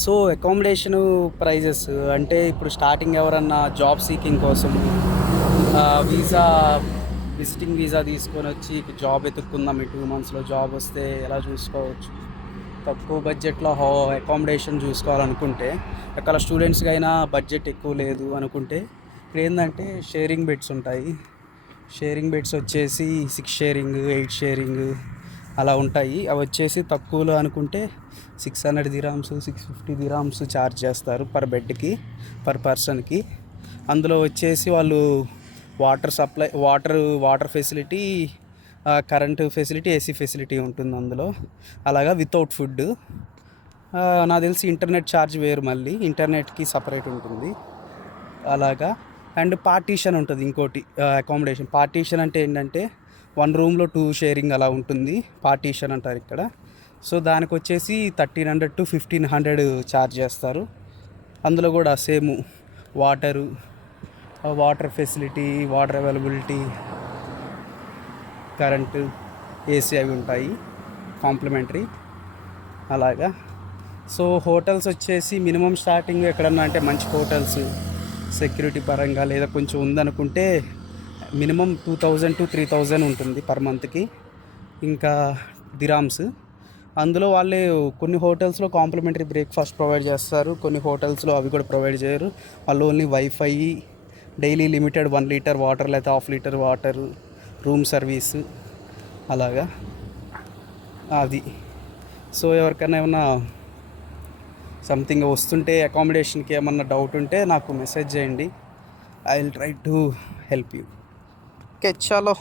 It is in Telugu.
సో అకామిడేషను ప్రైజెస్ అంటే ఇప్పుడు స్టార్టింగ్ ఎవరన్నా జాబ్ సీకింగ్ కోసం వీసా విజిటింగ్ వీసా తీసుకొని వచ్చి జాబ్ ఎత్తుక్కుందాం, ఈ 2 monthsలో జాబ్ వస్తే ఎలా చూసుకోవచ్చు, తక్కువ బడ్జెట్లో అకామిడేషన్ చూసుకోవాలనుకుంటే, ఒకవేళ స్టూడెంట్స్కి అయినా బడ్జెట్ ఎక్కువ లేదు అనుకుంటే ఇక్కడ ఏంటంటే షేరింగ్ బెడ్స్ ఉంటాయి. షేరింగ్ బెడ్స్ వచ్చేసి 6 షేరింగ్ 8 షేరింగ్ అలా ఉంటాయి. అవి వచ్చేసి తక్కువలో అనుకుంటే 600 దిరామ్స్ 650 దిరామ్స్ ఛార్జ్ చేస్తారు పర్ బెడ్కి, పర్ పర్సన్కి. అందులో వచ్చేసి వాళ్ళు water supply, water facility, current facility, AC facility ఉంటుంది అందులో. అలాగా వితౌట్ ఫుడ్. నాకు తెలిసి ఇంటర్నెట్ ఛార్జ్ వేరు, మళ్ళీ ఇంటర్నెట్కి సపరేట్ ఉంటుంది అలాగా. అండ్ పార్టీషన్ ఉంటుంది ఇంకోటి. అకామిడేషన్ పార్టీషన్ అంటే ఏంటంటే 1 రూమ్లో 2 షేరింగ్ అలా ఉంటుంది, పార్టీషన్ అంటారు ఇక్కడ. సో దానికి వచ్చేసి 1300 to 1500 ఛార్జ్ చేస్తారు. అందులో కూడా same water facility, water availability, current, AC అవి ఉంటాయి కాంప్లిమెంటరీ అలాగా. సో హోటల్స్ వచ్చేసి మినిమం స్టార్టింగ్ ఎక్కడన్నా అంటే మంచి హోటల్స్ సెక్యూరిటీ పరంగా లేదా కొంచెం ఉందనుకుంటే మినిమం 2000 to 3000 ఉంటుంది పర్ మంత్కి, ఇంకా దిరామ్స్. అందులో వాళ్ళే కొన్ని హోటల్స్లో కాంప్లిమెంటరీ బ్రేక్ఫాస్ట్ ప్రొవైడ్ చేస్తారు, కొన్ని హోటల్స్లో అవి కూడా ప్రొవైడ్ చేయరు. వాళ్ళు only wifi, daily limited 1 litre water లేదా 1/2 లీటర్ వాటర్, రూమ్ సర్వీసు అలాగా అది. సో ఎవరికైనా ఏమన్నా సంథింగ్ వస్తుంటే అకామిడేషన్కి ఏమన్నా డౌట్ ఉంటే నాకు మెసేజ్ చేయండి. I will try to help you. Okay, చలో.